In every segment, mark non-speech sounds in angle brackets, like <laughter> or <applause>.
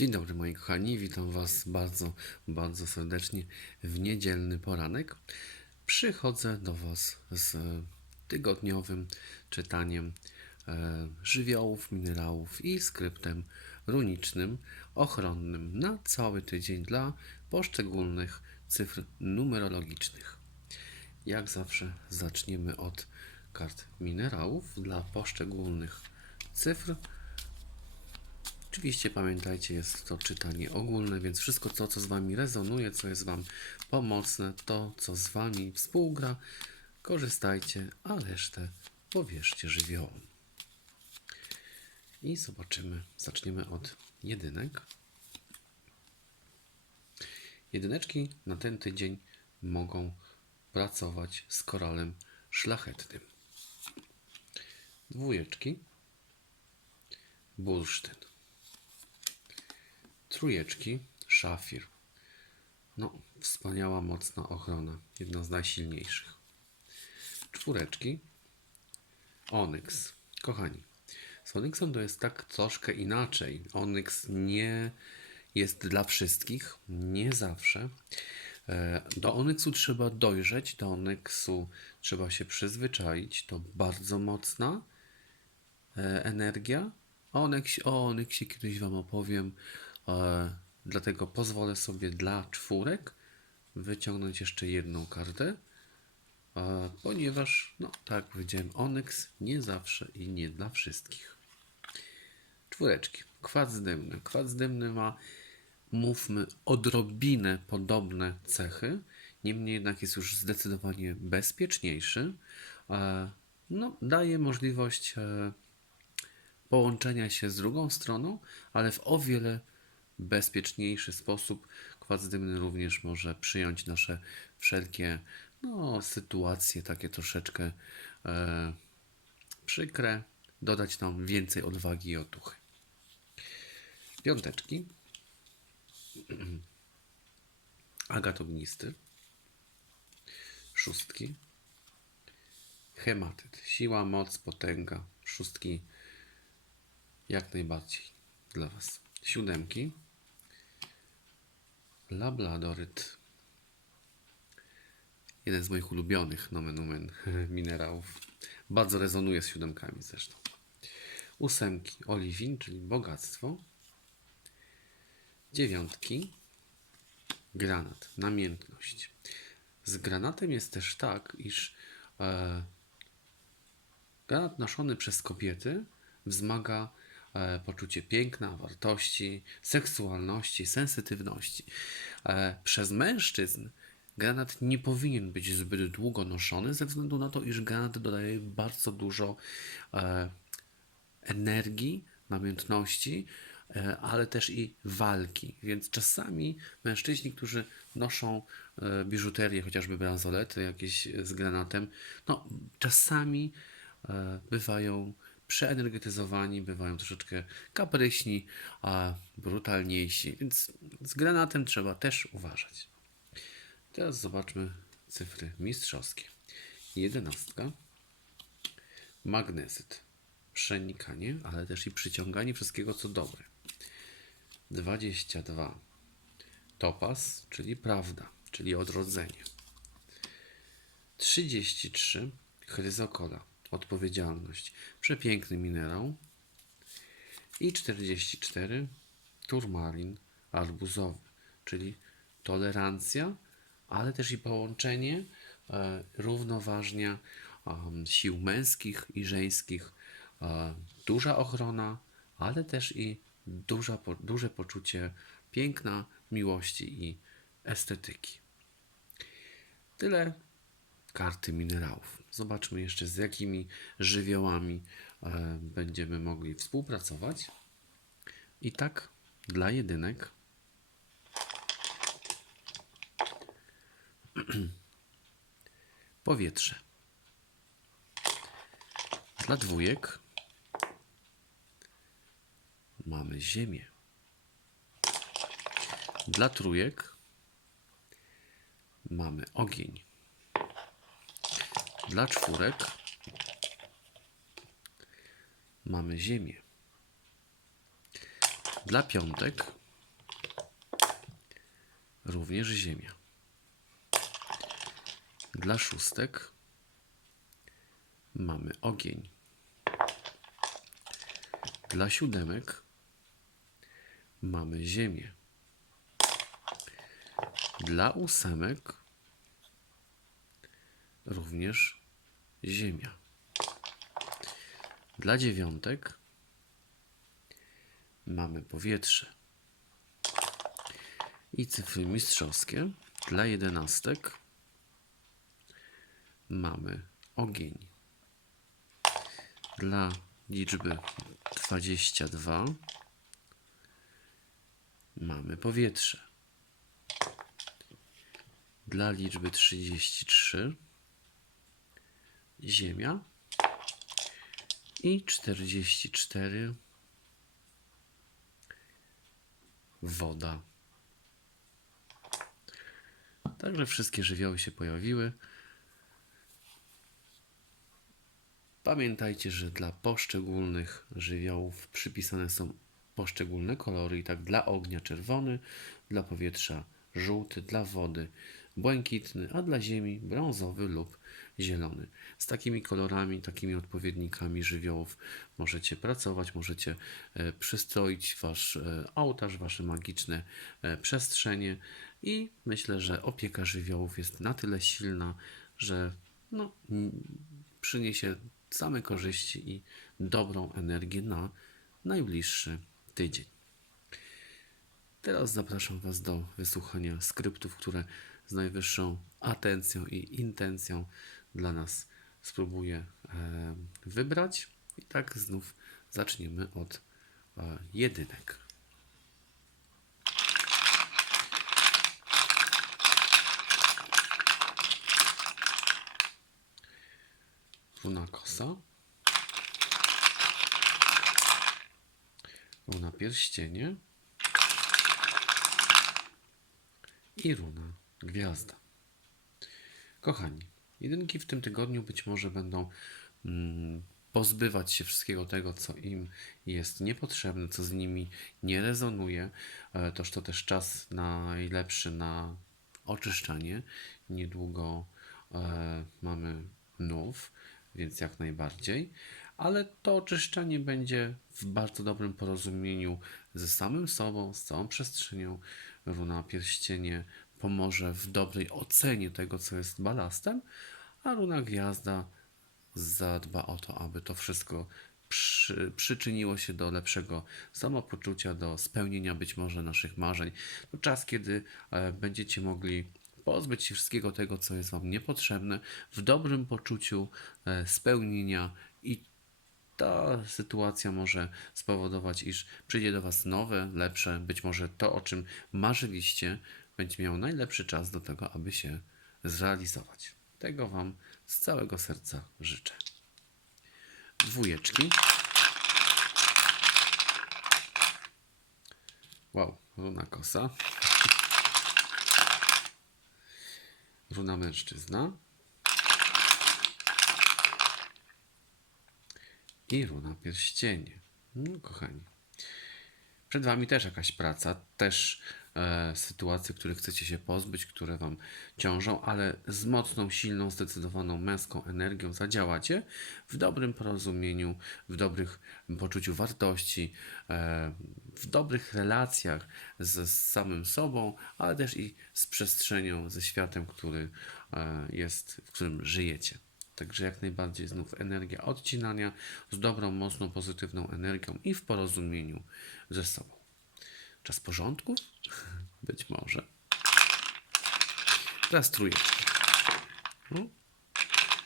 Dzień dobry moi kochani, witam Was bardzo, bardzo serdecznie w niedzielny poranek. Przychodzę do Was z tygodniowym czytaniem e, żywiołów, minerałów i skryptem runicznym, ochronnym na cały tydzień dla poszczególnych cyfr numerologicznych. Jak zawsze zaczniemy od kart minerałów dla poszczególnych cyfr. Oczywiście pamiętajcie, jest to czytanie ogólne, więc wszystko to, co z Wami rezonuje, co jest Wam pomocne, to, co z Wami współgra, korzystajcie, a resztę powierzcie żywiołom. I zobaczymy, zaczniemy od jedynek. Jedyneczki na ten tydzień mogą pracować z koralem szlachetnym. Dwójeczki, bursztyn. Trójeczki, szafir. No, wspaniała, mocna ochrona. Jedna z najsilniejszych. Czwóreczki, onyks. Kochani, z onyksem to jest tak troszkę inaczej. Onyks nie jest dla wszystkich, nie zawsze. E, Do onyksu trzeba dojrzeć, do onyksu trzeba się przyzwyczaić. To bardzo mocna e, energia. O onyksie, o onyksie kiedyś Wam opowiem. E, dlatego pozwolę sobie dla czwórek wyciągnąć jeszcze jedną kartę, e, ponieważ, no tak jak powiedziałem, onyks nie zawsze i nie dla wszystkich. Czwóreczki. Kwas dymny. Kwas dymny ma, mówmy, odrobinę podobne cechy, niemniej jednak jest już zdecydowanie bezpieczniejszy. E, No, daje możliwość połączenia się z drugą stroną, ale w o wiele bezpieczniejszy sposób. Kwas dymny również może przyjąć nasze wszelkie no, sytuacje takie troszeczkę e, przykre, dodać nam więcej odwagi i otuchy. Piąteczki. <clears throat> Agat ognisty. Szóstki. Hematyt. Siła, moc, potęga. Szóstki jak najbardziej dla Was. Siódemki. Labladoryt. Jeden z moich ulubionych nomen omen <laughs> minerałów. Bardzo rezonuje z siódemkami zresztą. Ósemki. Oliwin, czyli bogactwo. Dziewiątki. Granat, namiętność. Z granatem jest też tak, iż e, granat noszony przez kobiety wzmaga poczucie piękna, wartości, seksualności, sensytywności. E, przez mężczyzn granat nie powinien być zbyt długo noszony, ze względu na to, iż granat dodaje bardzo dużo e, energii, namiętności, e, ale też i walki. Więc czasami mężczyźni, którzy noszą e, biżuterię, chociażby bransolety jakieś z granatem, no czasami e, bywają przeenergetyzowani, bywają troszeczkę kapryśni, a brutalniejsi. Więc z granatem trzeba też uważać. Teraz zobaczmy cyfry mistrzowskie. Jedenastka magnezyt, przenikanie, ale też i przyciąganie wszystkiego, co dobre. 22. Topaz, czyli prawda, czyli odrodzenie. 33. Chryzokola, odpowiedzialność, przepiękny minerał. I 44. Turmalin arbuzowy, czyli tolerancja, ale też i połączenie e, równoważnia em, sił męskich i żeńskich, e, duża ochrona, ale też i duża, po, duże poczucie piękna, miłości i estetyki. Tyle karty minerałów. Zobaczmy jeszcze z jakimi żywiołami e, będziemy mogli współpracować. I tak dla jedynek <clears throat> powietrze. Dla dwójek mamy ziemię. Dla trójek mamy ogień. Dla czwórek mamy ziemię. Dla piątek również ziemia. Dla szóstek mamy ogień. Dla siódemek mamy ziemię. Dla ósemek również ziemia. Dla dziewiątek mamy powietrze. I cyfry mistrzowskie. Dla jedenastek mamy ogień. Dla liczby 22 mamy powietrze. Dla liczby 33 ziemia i 44 woda. Także wszystkie żywioły się pojawiły. Pamiętajcie, że dla poszczególnych żywiołów przypisane są poszczególne kolory. I tak dla ognia czerwony, dla powietrza żółty, dla wody błękitny, a dla ziemi brązowy lub zielony. Z takimi kolorami, takimi odpowiednikami żywiołów możecie pracować, możecie e, przystroić wasz e, ołtarz, wasze magiczne e, przestrzenie i myślę, że opieka żywiołów jest na tyle silna, że no, przyniesie same korzyści i dobrą energię na najbliższy tydzień. Teraz zapraszam Was do wysłuchania skryptów, które z najwyższą atencją i intencją dla nas spróbuję e, wybrać. I tak znów zaczniemy od e, jedynek. Runa kosa. Runa pierścienie. I runa gwiazda. Kochani, jedynki w tym tygodniu być może będą mm, pozbywać się wszystkiego tego, co im jest niepotrzebne, co z nimi nie rezonuje. E, toż to też czas najlepszy na oczyszczanie. Niedługo e, mamy nów, więc jak najbardziej. Ale to oczyszczanie będzie w bardzo dobrym porozumieniu ze samym sobą, z całą przestrzenią. Runa pierścienie pomoże w dobrej ocenie tego, co jest balastem, a runa gwiazda zadba o to, aby to wszystko przy, przyczyniło się do lepszego samopoczucia, do spełnienia być może naszych marzeń. To czas, kiedy e, będziecie mogli pozbyć się wszystkiego tego, co jest Wam niepotrzebne, w dobrym poczuciu e, spełnienia i ta sytuacja może spowodować, iż przyjdzie do Was nowe, lepsze, być może to, o czym marzyliście, będzie miał najlepszy czas do tego, aby się zrealizować. Tego Wam z całego serca życzę. Dwójeczki. Wow, runa kosa. Runa mężczyzna. I runa pierścienie. No, kochani. Przed Wami też jakaś praca, też e, sytuacje, których chcecie się pozbyć, które Wam ciążą, ale z mocną, silną, zdecydowaną męską energią zadziałacie w dobrym porozumieniu, w dobrych poczuciu wartości, e, w dobrych relacjach z, z samym sobą, ale też i z przestrzenią, ze światem, który e, jest, w którym żyjecie. Także jak najbardziej znów energia odcinania z dobrą, mocną, pozytywną energią i w porozumieniu ze sobą. Czas porządku? <laughs> Być może. Teraz trójeczki. No.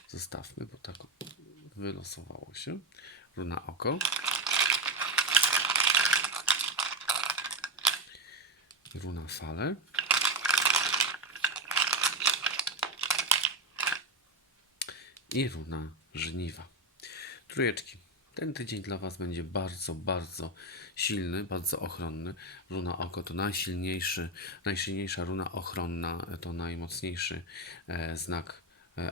Zostawmy, bo tak wylosowało się. Runa oko. Runa fale. I runa żniwa. Trójeczki. Ten tydzień dla Was będzie bardzo, bardzo silny, bardzo ochronny. Runa oko to najsilniejszy, najsilniejsza runa ochronna, to najmocniejszy e, znak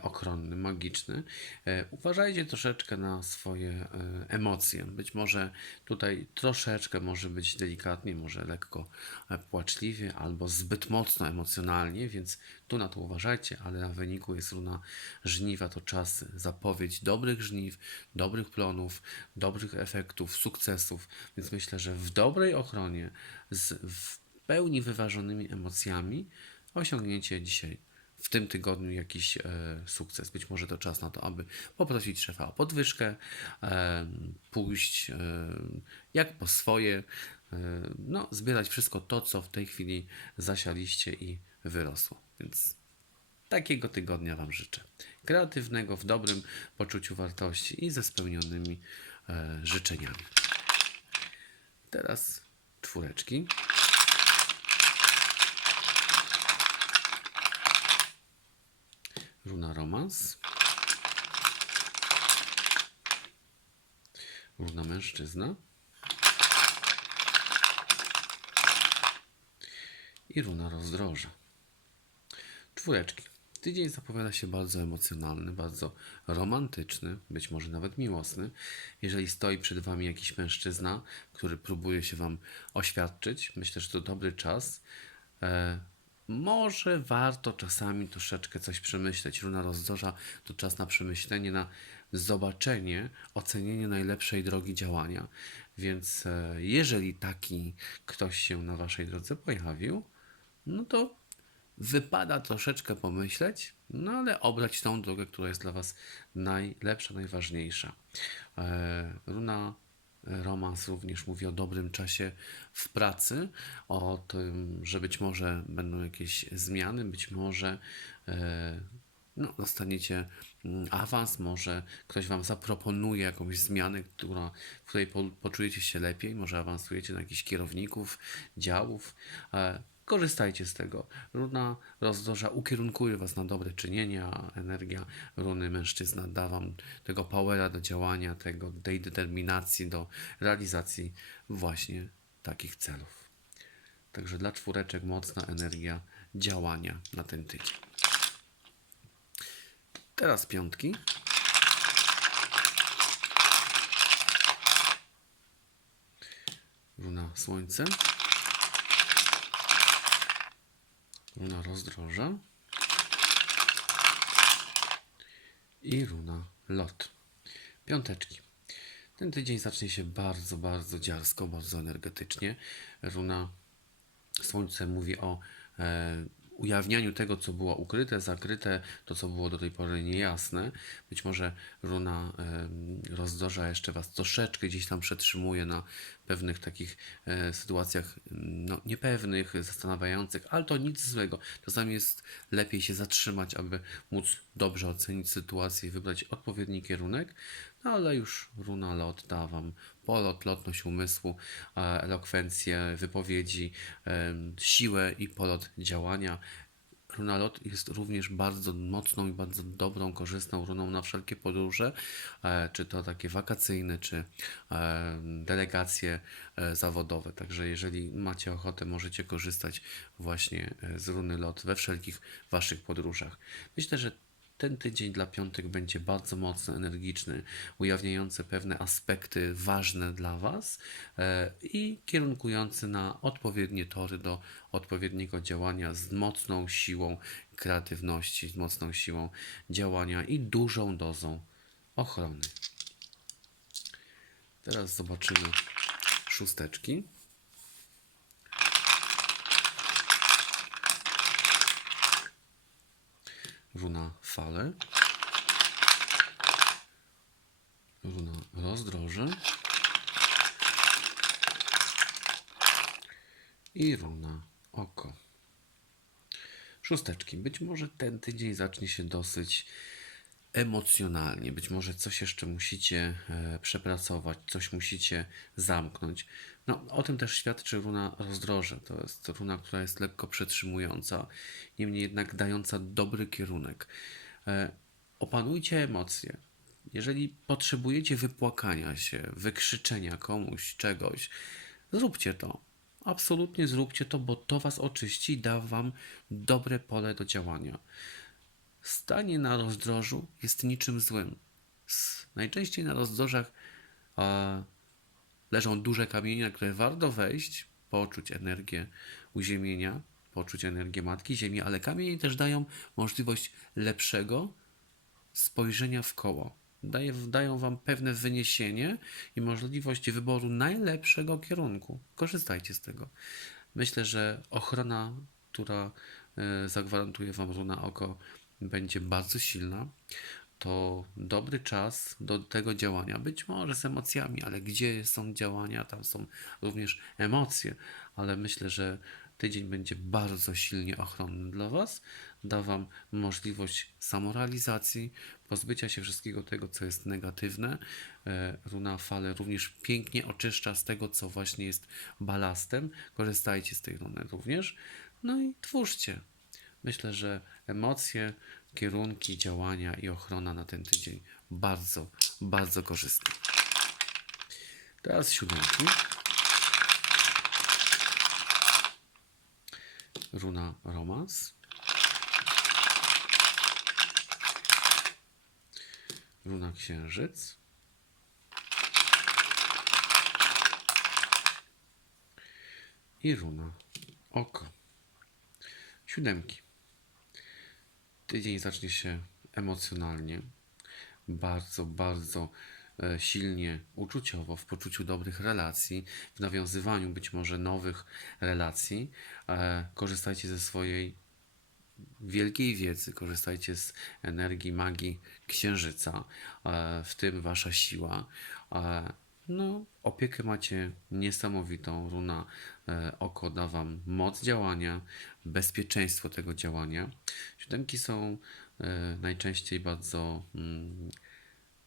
ochronny, magiczny. E, Uważajcie troszeczkę na swoje e, emocje. Być może tutaj troszeczkę może być delikatnie, może lekko e, płaczliwie albo zbyt mocno emocjonalnie, więc tu na to uważajcie, ale na wyniku jest runa żniwa, to czas zapowiedź dobrych żniw, dobrych plonów, dobrych efektów, sukcesów, więc myślę, że w dobrej ochronie, z w pełni wyważonymi emocjami osiągniecie dzisiaj w tym tygodniu jakiś e, sukces. Być może to czas na to, aby poprosić szefa o podwyżkę, e, pójść e, jak po swoje, e, no, zbierać wszystko to, co w tej chwili zasialiście i wyrosło. Więc takiego tygodnia Wam życzę. Kreatywnego, w dobrym poczuciu wartości i ze spełnionymi e, życzeniami. Teraz czwóreczki. Runa romans. Runa mężczyzna. I runa rozdroża. Czwóreczki. Tydzień zapowiada się bardzo emocjonalny, bardzo romantyczny, być może nawet miłosny. Jeżeli stoi przed Wami jakiś mężczyzna, który próbuje się Wam oświadczyć, myślę, że to dobry czas. Może warto czasami troszeczkę coś przemyśleć. Runa rozdroża to czas na przemyślenie, na zobaczenie, ocenienie najlepszej drogi działania. Więc e, jeżeli taki ktoś się na Waszej drodze pojawił, no to wypada troszeczkę pomyśleć, no ale obrać tą drogę, która jest dla Was najlepsza, najważniejsza. E, Runa Romans również mówi o dobrym czasie w pracy, o tym, że być może będą jakieś zmiany, być może e, no, dostaniecie mm, awans, może ktoś Wam zaproponuje jakąś zmianę, która, w której po, poczujecie się lepiej, może awansujecie na jakichś kierowników działów. Korzystajcie z tego. Runa rozdroża ukierunkuje Was na dobre czynienia, energia runy mężczyzna da Wam tego powera do działania, tego, tej determinacji do realizacji właśnie takich celów. Także dla czwóreczek mocna energia działania na ten tydzień. Teraz piątki. Runa Słońce. Runa Rozdroża. I runa Lot. Piąteczki. Ten tydzień zacznie się bardzo, bardzo dziarsko, bardzo energetycznie. Runa Słońce mówi o e, ujawnianiu tego, co było ukryte, zakryte, to, co było do tej pory niejasne. Być może runa e, jeszcze Was troszeczkę gdzieś tam przetrzymuje na pewnych takich e, sytuacjach no, niepewnych, zastanawiających, ale to nic złego. Czasami jest lepiej się zatrzymać, aby móc dobrze ocenić sytuację i wybrać odpowiedni kierunek, no ale już runa lot da Wam polot, lotność umysłu, e, elokwencję wypowiedzi, siłę i polot działania. Runa lot jest również bardzo mocną i bardzo dobrą, korzystną runą na wszelkie podróże, e, czy to takie wakacyjne, czy e, delegacje e, zawodowe. Także jeżeli macie ochotę, możecie korzystać właśnie z runy lot we wszelkich Waszych podróżach. Myślę, że ten tydzień dla piątek będzie bardzo mocno energiczny, ujawniający pewne aspekty ważne dla Was e, i kierunkujący na odpowiednie tory do odpowiedniego działania z mocną siłą kreatywności, z mocną siłą działania i dużą dozą ochrony. Teraz zobaczymy szósteczki. Runa fale. Runa rozdroże. I runa oko. Szósteczki. Być może ten tydzień zacznie się dosyć emocjonalnie. Być może coś jeszcze musicie e, przepracować, coś musicie zamknąć. No, o tym też świadczy runa rozdroże. To jest runa, która jest lekko przetrzymująca, niemniej jednak dająca dobry kierunek. E, opanujcie emocje. Jeżeli potrzebujecie wypłakania się, wykrzyczenia komuś czegoś, zróbcie to. Absolutnie zróbcie to, bo to Was oczyści i da Wam dobre pole do działania. Stanie na rozdrożu jest niczym złym. Najczęściej na rozdrożach e, leżą duże kamienie, na które warto wejść, poczuć energię uziemienia, poczuć energię Matki Ziemi, ale kamienie też dają możliwość lepszego spojrzenia w koło. Daje, dają Wam pewne wyniesienie i możliwość wyboru najlepszego kierunku. Korzystajcie z tego. Myślę, że ochrona, która e, zagwarantuje Wam runa oko, będzie bardzo silna. To dobry czas do tego działania. Być może z emocjami, ale gdzie są działania, tam są również emocje. Ale myślę, że tydzień będzie bardzo silnie ochronny dla Was. Da Wam możliwość samorealizacji, pozbycia się wszystkiego tego, co jest negatywne. E, Runa fale również pięknie oczyszcza z tego, co właśnie jest balastem. Korzystajcie z tej runy również. No i twórzcie. Myślę, że emocje, kierunki działania i ochrona na ten tydzień bardzo, bardzo korzystne. Teraz siódemki. Runa romans. Runa księżyc. I runa oko. Siódemki. Tydzień zacznie się emocjonalnie, bardzo, bardzo e, silnie uczuciowo, w poczuciu dobrych relacji, w nawiązywaniu być może nowych relacji. E, Korzystajcie ze swojej wielkiej wiedzy, korzystajcie z energii magii księżyca, e, w tym wasza siła. No, opiekę macie niesamowitą. Runa e, oko da wam moc działania, bezpieczeństwo tego działania. Siódemki są e, najczęściej bardzo mm,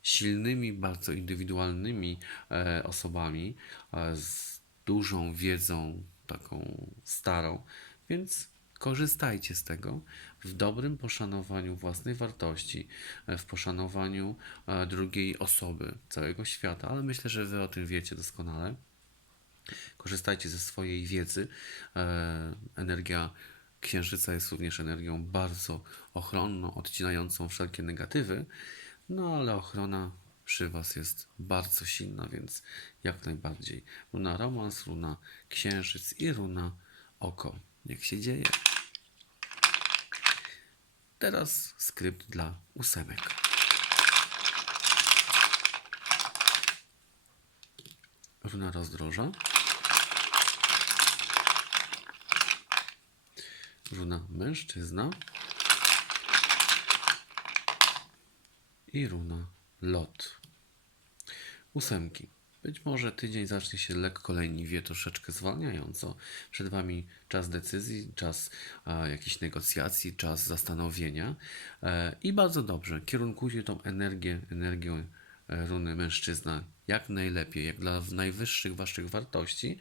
silnymi, bardzo indywidualnymi e, osobami e, z dużą wiedzą, taką starą, więc korzystajcie z tego w dobrym poszanowaniu własnej wartości, e, w poszanowaniu e, drugiej osoby, całego świata, ale myślę, że Wy o tym wiecie doskonale. Korzystajcie ze swojej wiedzy. E, Energia księżyca jest również energią bardzo ochronną, odcinającą wszelkie negatywy, no ale ochrona przy Was jest bardzo silna, więc jak najbardziej. Runa romans, runa księżyc i runa oko. Niech się dzieje. Teraz skrypt dla ósemek. Runa rozdroża. Runa mężczyzna. I runa lot. Ósemki. Być może tydzień zacznie się lekko leniwie, troszeczkę zwalniająco. Przed Wami czas decyzji, czas e, jakichś negocjacji, czas zastanowienia. E, I bardzo dobrze, kierunkujcie tą energię, energię e, runy mężczyzna jak najlepiej, jak dla najwyższych Waszych wartości,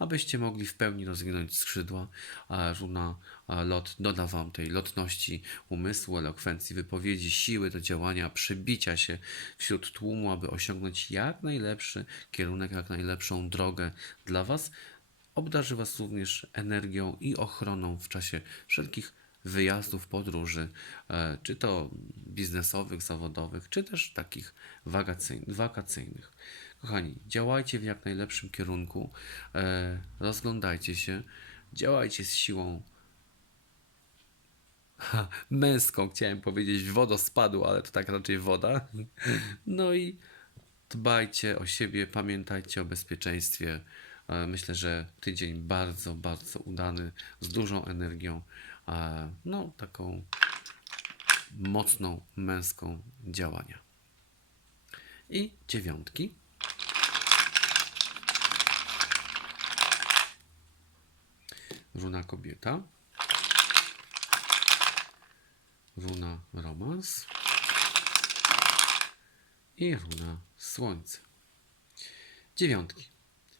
abyście mogli w pełni rozwinąć skrzydła, a runa a lot doda Wam tej lotności umysłu, elokwencji, wypowiedzi, siły do działania, przebicia się wśród tłumu, aby osiągnąć jak najlepszy kierunek, jak najlepszą drogę dla Was. Obdarzy Was również energią i ochroną w czasie wszelkich wyjazdów, podróży, e, czy to biznesowych, zawodowych, czy też takich wakacyjnych. Kochani, działajcie w jak najlepszym kierunku, e, rozglądajcie się, działajcie z siłą ha, męską, chciałem powiedzieć wodospadu, ale to tak raczej woda. No i dbajcie o siebie, pamiętajcie o bezpieczeństwie. E, Myślę, że tydzień bardzo, bardzo udany, z dużą energią, no taką mocną męską działania. I dziewiątki. Runa kobieta. Runa romans. I runa słońce. Dziewiątki.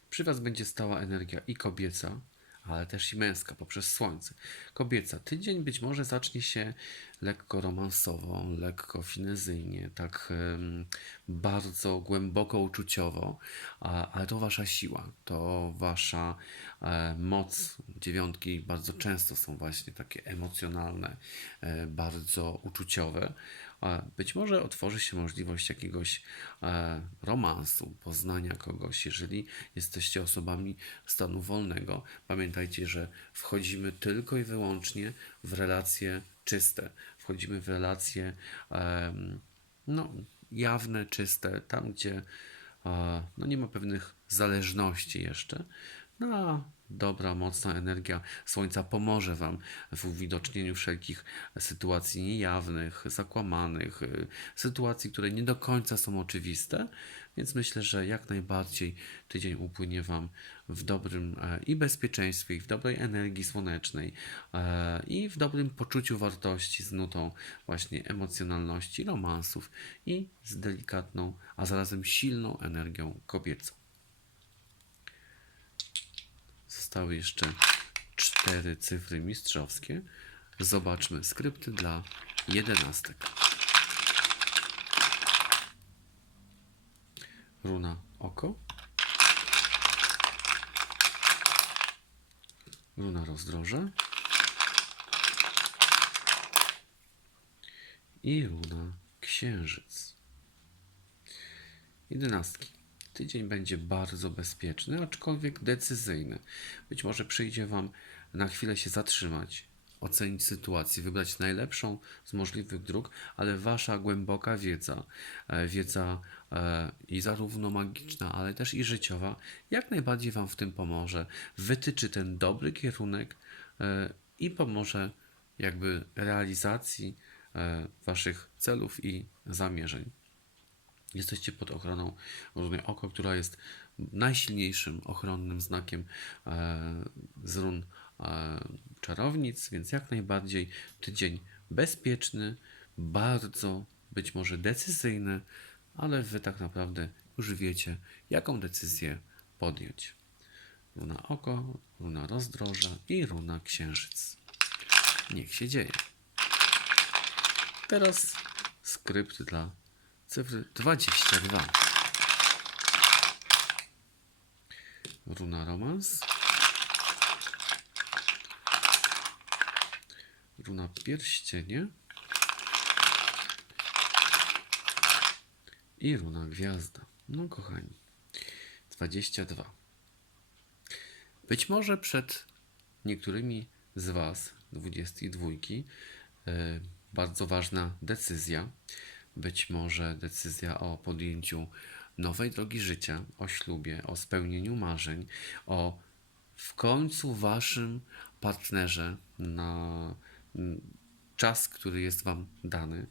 Przy Was będzie stała energia i kobieca, ale też i męska poprzez słońce. Kobieca, tydzień być może zacznie się lekko romansowo, lekko finezyjnie, tak em, bardzo głęboko uczuciowo, ale to wasza siła, to wasza e, moc. Dziewiątki bardzo często są właśnie takie emocjonalne, e, bardzo uczuciowe. Być może otworzy się możliwość jakiegoś e, romansu, poznania kogoś, jeżeli jesteście osobami stanu wolnego. Pamiętajcie, że wchodzimy tylko i wyłącznie w relacje czyste. Wchodzimy w relacje no, jawne, czyste, tam gdzie e, no, nie ma pewnych zależności jeszcze. No, dobra, mocna energia Słońca pomoże Wam w uwidocznieniu wszelkich sytuacji niejawnych, zakłamanych, y, sytuacji, które nie do końca są oczywiste, więc myślę, że jak najbardziej tydzień upłynie Wam w dobrym e, i bezpieczeństwie, i w dobrej energii słonecznej, e, i w dobrym poczuciu wartości z nutą właśnie emocjonalności, romansów i z delikatną, a zarazem silną energią kobiecą. Zostały jeszcze cztery cyfry mistrzowskie. Zobaczmy skrypty dla jedenastek. Runa oko. Runa rozdroże. I runa księżyc. Jedenastki. Tydzień będzie bardzo bezpieczny, aczkolwiek decyzyjny. Być może przyjdzie Wam na chwilę się zatrzymać, ocenić sytuację, wybrać najlepszą z możliwych dróg, ale Wasza głęboka wiedza, e, wiedza e, i zarówno magiczna, ale też i życiowa, jak najbardziej Wam w tym pomoże. Wytyczy ten dobry kierunek e, i pomoże jakby realizacji Waszych celów i zamierzeń. Jesteście pod ochroną runy oko, która jest najsilniejszym ochronnym znakiem e, z run e, czarownic, więc jak najbardziej tydzień bezpieczny, bardzo być może decyzyjny, ale wy tak naprawdę już wiecie, jaką decyzję podjąć. Runa oko, runa rozdroża i runa księżyc. Niech się dzieje. Teraz skrypt dla cyfry 22. Runa romans. Runa pierścienie. I runa gwiazda. No kochani. 22. Być może przed niektórymi z Was, 22, e, bardzo ważna decyzja. Być może decyzja o podjęciu nowej drogi życia, o ślubie, o spełnieniu marzeń, o w końcu Waszym partnerze na mm, czas, który jest Wam dany.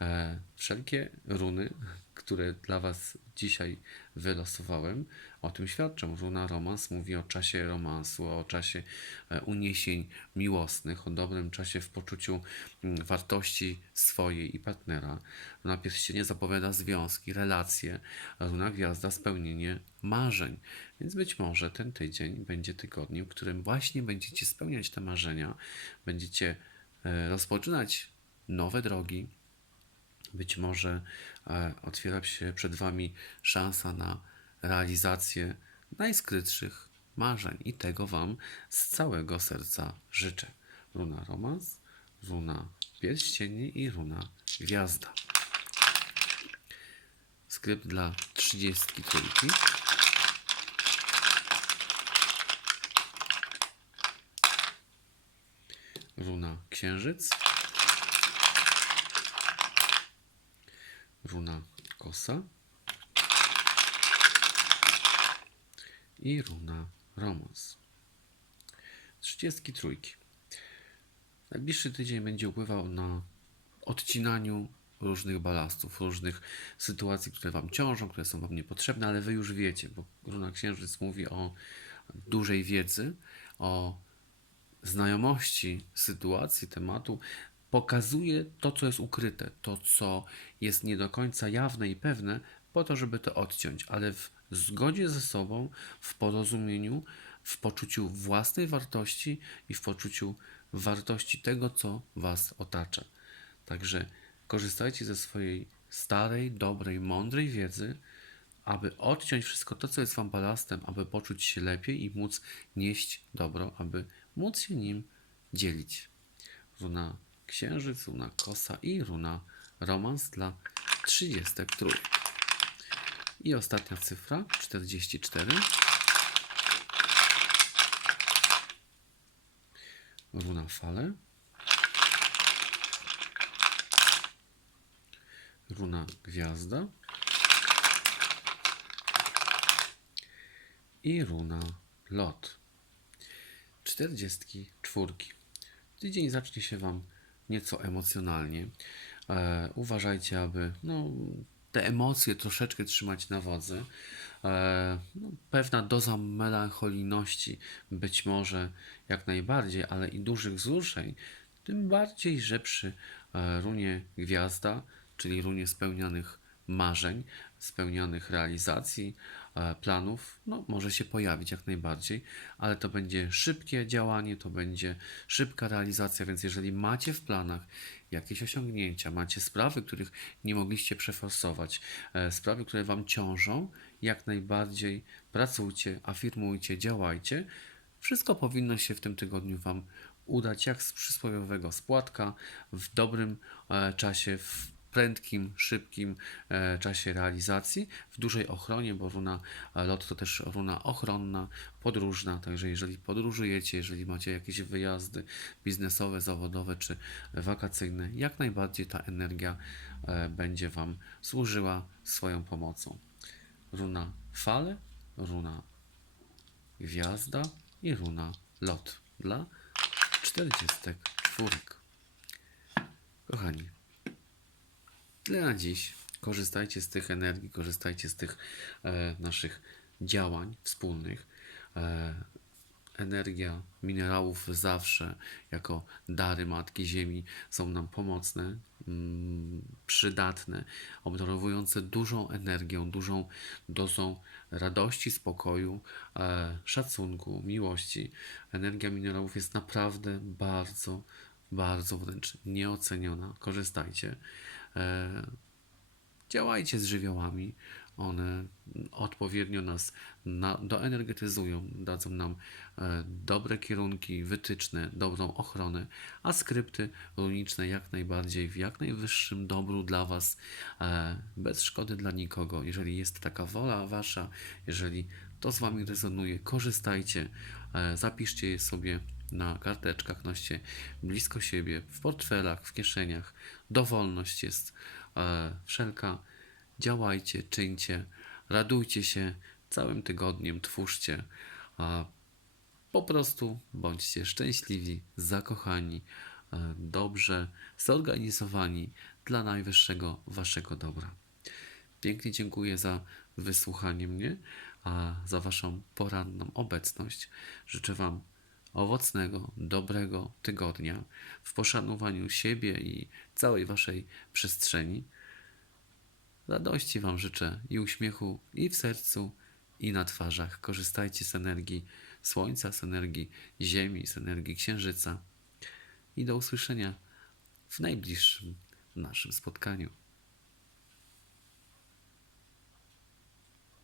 E, Wszelkie runy, które dla Was dzisiaj wylosowałem, o tym świadczą. Runa romans mówi o czasie romansu, o czasie e, uniesień miłosnych, o dobrym czasie w poczuciu mm, wartości swojej i partnera. Runa pierścienie zapowiada związki, relacje. Runa gwiazda spełnienie marzeń. Więc być może ten tydzień będzie tygodniem, w którym właśnie będziecie spełniać te marzenia, będziecie e, rozpoczynać nowe drogi, być może e, otwiera się przed Wami szansa na realizację najskrytszych marzeń i tego Wam z całego serca życzę. Runa romans, runa pierścienie i runa gwiazda. Skrypt dla 33. Runa księżyc. runa kosa i runa romans. 33. Najbliższy tydzień będzie upływał na odcinaniu różnych balastów, różnych sytuacji, które Wam ciążą, które są Wam niepotrzebne, ale Wy już wiecie, bo Runa Księżyc mówi o dużej wiedzy, o znajomości sytuacji, tematu, pokazuje to, co jest ukryte, to, co jest nie do końca jawne i pewne, po to, żeby to odciąć, ale w zgodzie ze sobą, w porozumieniu, w poczuciu własnej wartości i w poczuciu wartości tego, co Was otacza. Także korzystajcie ze swojej starej, dobrej, mądrej wiedzy, aby odciąć wszystko to, co jest Wam balastem, aby poczuć się lepiej i móc nieść dobro, aby móc się nim dzielić. Runa Księżyc, runa Kosa i runa Romans dla 33. I ostatnia cyfra 44. Runa Fale. Runa Gwiazda. I runa Lot. 44. Tydzień zacznie się Wam nieco emocjonalnie. E, uważajcie, aby no, te emocje troszeczkę trzymać na wodzy. E, no, pewna doza melancholijności, być może jak najbardziej, ale i dużych wzruszeń. Tym bardziej, że przy e, runie Gwiazda, czyli runie spełnionych marzeń, spełnionych realizacji, planów, no może się pojawić jak najbardziej, ale to będzie szybkie działanie, to będzie szybka realizacja, więc jeżeli macie w planach jakieś osiągnięcia, macie sprawy, których nie mogliście przeforsować, e, sprawy, które Wam ciążą, jak najbardziej pracujcie, afirmujcie, działajcie. Wszystko powinno się w tym tygodniu Wam udać jak z przysłowiowego spłatka, w dobrym e, czasie, w prędkim, szybkim e, czasie realizacji, w dużej ochronie, bo runa e, lot to też runa ochronna, podróżna, także jeżeli podróżujecie, jeżeli macie jakieś wyjazdy biznesowe, zawodowe czy wakacyjne, jak najbardziej ta energia e, będzie Wam służyła swoją pomocą. Runa fale, runa gwiazda i runa lot dla 44. Kochani, tyle na dziś. Korzystajcie z tych energii, korzystajcie z tych e, naszych działań wspólnych. E, energia minerałów zawsze jako dary Matki Ziemi są nam pomocne, mm, przydatne, obdarowujące dużą energią, dużą dozą radości, spokoju, e, szacunku, miłości. Energia minerałów jest naprawdę bardzo, bardzo wręcz nieoceniona. Korzystajcie. E, działajcie z żywiołami. One odpowiednio nas na, doenergetyzują, dadzą nam e, dobre kierunki, wytyczne, dobrą ochronę, a skrypty runiczne jak najbardziej w jak najwyższym dobru dla Was, e, bez szkody dla nikogo. Jeżeli jest taka wola Wasza, jeżeli to z Wami rezonuje, korzystajcie, zapiszcie je sobie na karteczkach, noście blisko siebie, w portfelach, w kieszeniach. Dowolność jest e, wszelka. Działajcie, czyńcie, radujcie się całym tygodniem, twórzcie. A po prostu bądźcie szczęśliwi, zakochani, e, dobrze zorganizowani dla najwyższego waszego dobra. Pięknie dziękuję za wysłuchanie mnie, a za Waszą poranną obecność. Życzę Wam owocnego, dobrego tygodnia w poszanowaniu siebie i całej Waszej przestrzeni. Radości Wam życzę i uśmiechu i w sercu, i na twarzach. Korzystajcie z energii Słońca, z energii Ziemi, z energii Księżyca. I do usłyszenia w najbliższym naszym spotkaniu.